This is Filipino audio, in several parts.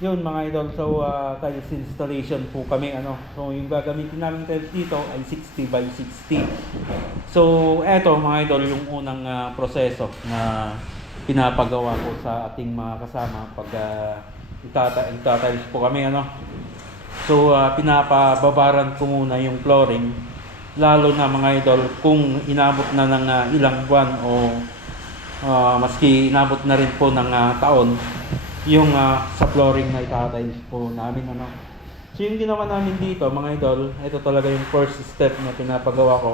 Yun mga idol, so uh, tiles installation po kami ano. So yung gagamitin namin tiles dito ay 60 by 60. So eto mga idol yung unang ah, proseso na pinapagawa ko sa ating mga kasama pag uh, itata itatiles po kami ano. So ah, pinapababaran ko muna yung flooring lalo na mga idol kung inabot na ng ah, ilang buwan o ah, maski inabot na rin po ng ah, taon yung ah, sa flooring na itatiles po namin ano. So yung ginawa namin dito mga idol, ito talaga yung first step na pinapagawa ko.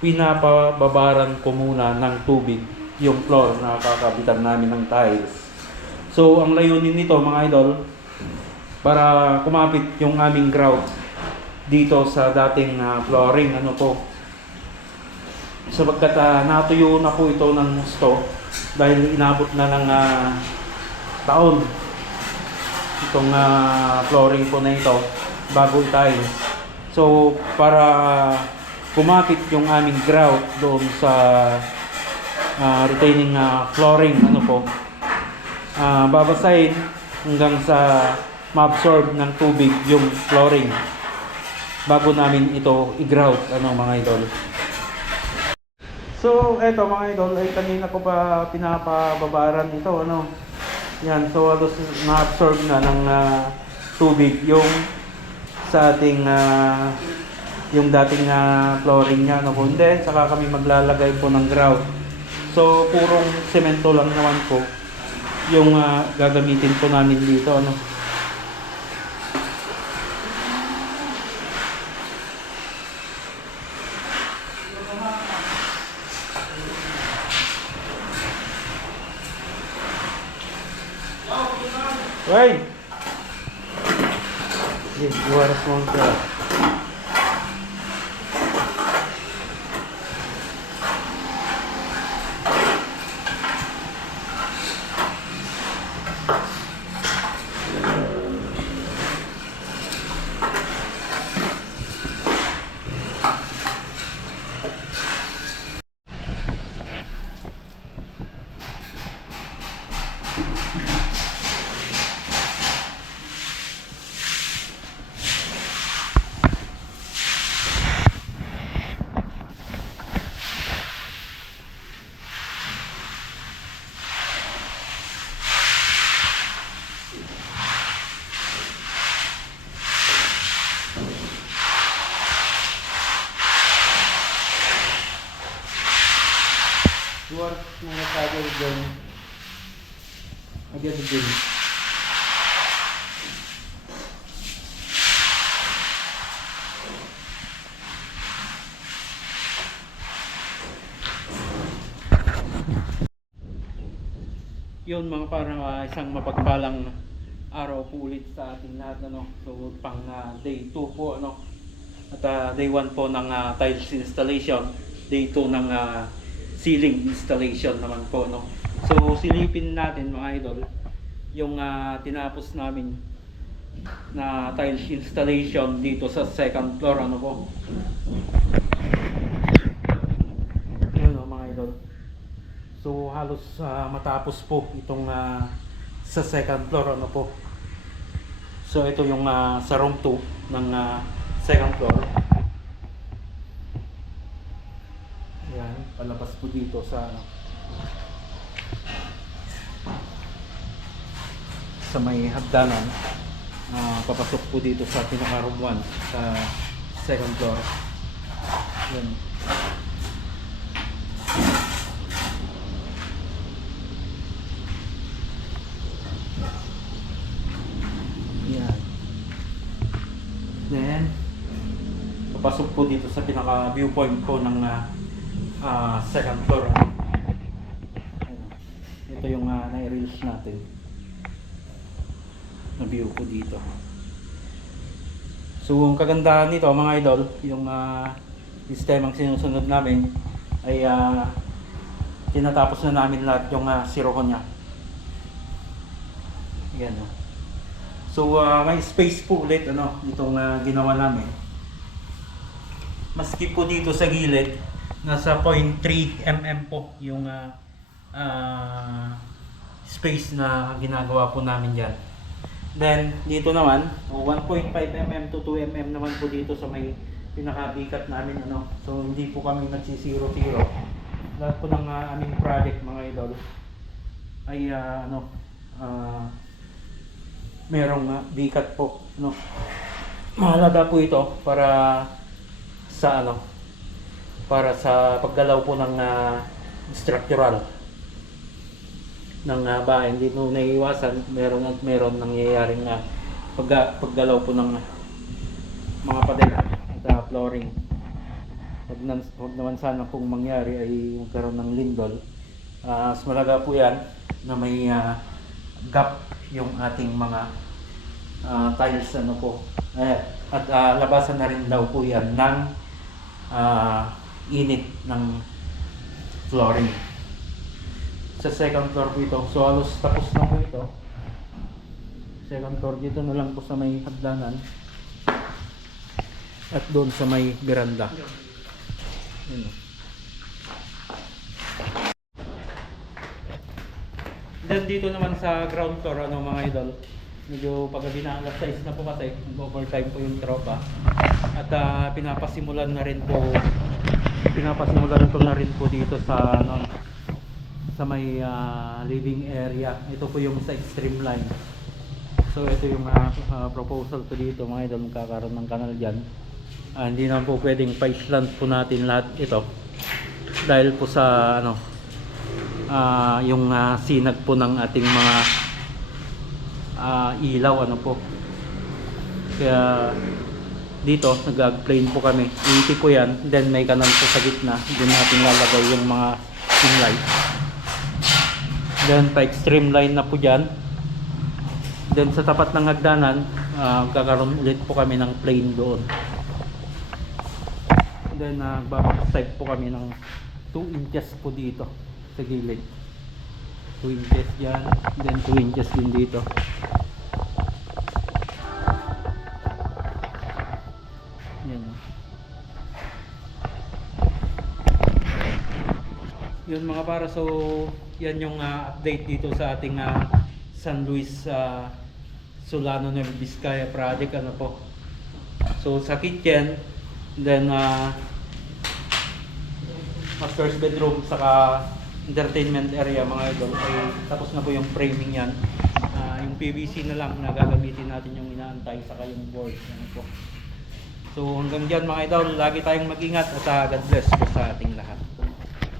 Pinapababaran ko muna ng tubig yung floor na kakabitan namin ng tiles. So ang layunin nito mga idol, para kumapit yung aming grout dito sa dating ah, flooring ano po. Sapagkat ah, natuyo na po ito ng gusto dahil inabot na ng ah, taon itong ah, flooring po na ito bago tayo. So para kumapit yung aming grout doon sa ah, retaining ah, flooring ano po ah, babasahin hanggang sa ma-absorb ng tubig yung flooring bago namin ito i-grout ano mga idol. So eto mga idol ay kanina ko pa pinapababaran ito ano. Yan so halos na-absorb na ng ah, tubig yung sa ating ah, yung dating ah, flooring niya no po. Saka kami maglalagay po ng grout. So purong semento lang naman po yung ah, gagamitin po namin dito ano. Vai! E agora, Fonca? Mo na tayo dyan. Agad din. yun mga parang ah, isang mapagpalang araw po ulit sa ating lahat ano so pang ah, day 2 po ano at ah, day 1 po ng ah, tiles installation day 2 ng ah, ceiling installation naman po no so silipin natin mga idol yung ah, tinapos namin na tiles installation dito sa second floor ano po yun o mga idol So halos ah, matapos po itong ah, sa second floor ano po. So ito yung ah, sa room 2 ng ah, second floor. Yan, palabas po dito sa ano. Sa may hagdanan. ah, papasok po dito sa pinaka room 1 sa second floor. Yan. Yan. Then, papasok po dito sa pinaka viewpoint po ng ah, ah, second floor. Ayan. Ito yung uh, na-reels natin. Na view po dito. So, ang kagandahan nito mga idol, yung uh, sistemang sinusunod namin ay ah, tinatapos na namin lahat yung uh, siroko niya. Yan o. So ah, may space po ulit ano itong ah, ginawa namin. Maski po dito sa gilid nasa 0.3 mm po yung ah, ah, space na ginagawa po namin diyan. Then, dito naman, oh, 1.5 mm to 2 mm naman po dito sa may pinakabikat namin. Ano. So, hindi po kami nagsisiro-tiro. Lahat po ng ah, aming project, mga idol, ay ah, ano, ah, merong ah, bikat po. Ano. Mahalaga po ito para sa ano, para sa paggalaw po ng ah, structural ng uh, bahay. Hindi po naiiwasan, meron at meron nangyayaring na pag, paggalaw po ng mga pader at ah, flooring. Huwag, nan, huwag naman sana pong mangyari ay magkaroon ng lindol. Ah, mas po yan na may ah, gap yung ating mga ah, tiles ano po. Eh, at ah, labasan na rin daw po yan ng ah, init ng flooring sa second floor po ito. So halos tapos na po ito. Second floor dito na lang po sa may hagdanan. At doon sa may veranda. Yun. Then dito naman sa ground floor ano mga idol. Medyo paggabi na alas 6 na po kasi, nag-overtime po yung tropa. At ah, pinapasimulan na rin po pinapasimulan ko na rin po dito sa ano, sa may ah, living area. Ito po yung sa extreme line. So ito yung ah, ah, proposal ko dito mga idol magkakaroon ng kanal dyan. Ah, hindi naman po pwedeng pa-island po natin lahat ito. Dahil po sa ano ah, yung ah, sinag po ng ating mga ah, ilaw ano po. Kaya dito nag-plane po kami. 80 po yan. Then may kanal po sa gitna. Doon natin lalagay yung mga pin light. Then pa extreme line na po dyan. Then sa tapat ng hagdanan, ah, magkakaroon ulit po kami ng plane doon. Then uh, type po kami ng 2 inches po dito sa gilid. 2 inches dyan, then 2 inches din dito. Yun mga para so yan yung ah, update dito sa ating ah, San Luis ah, Solano Nueva Vizcaya project ano po. So sa kitchen then ah, master's bedroom saka entertainment area mga idol ay tapos na po yung framing yan. Ah, yung PVC na lang na gagamitin natin yung inaantay saka yung board ano po. So hanggang dyan mga idol, lagi tayong mag-ingat at ah, God bless po sa ating lahat.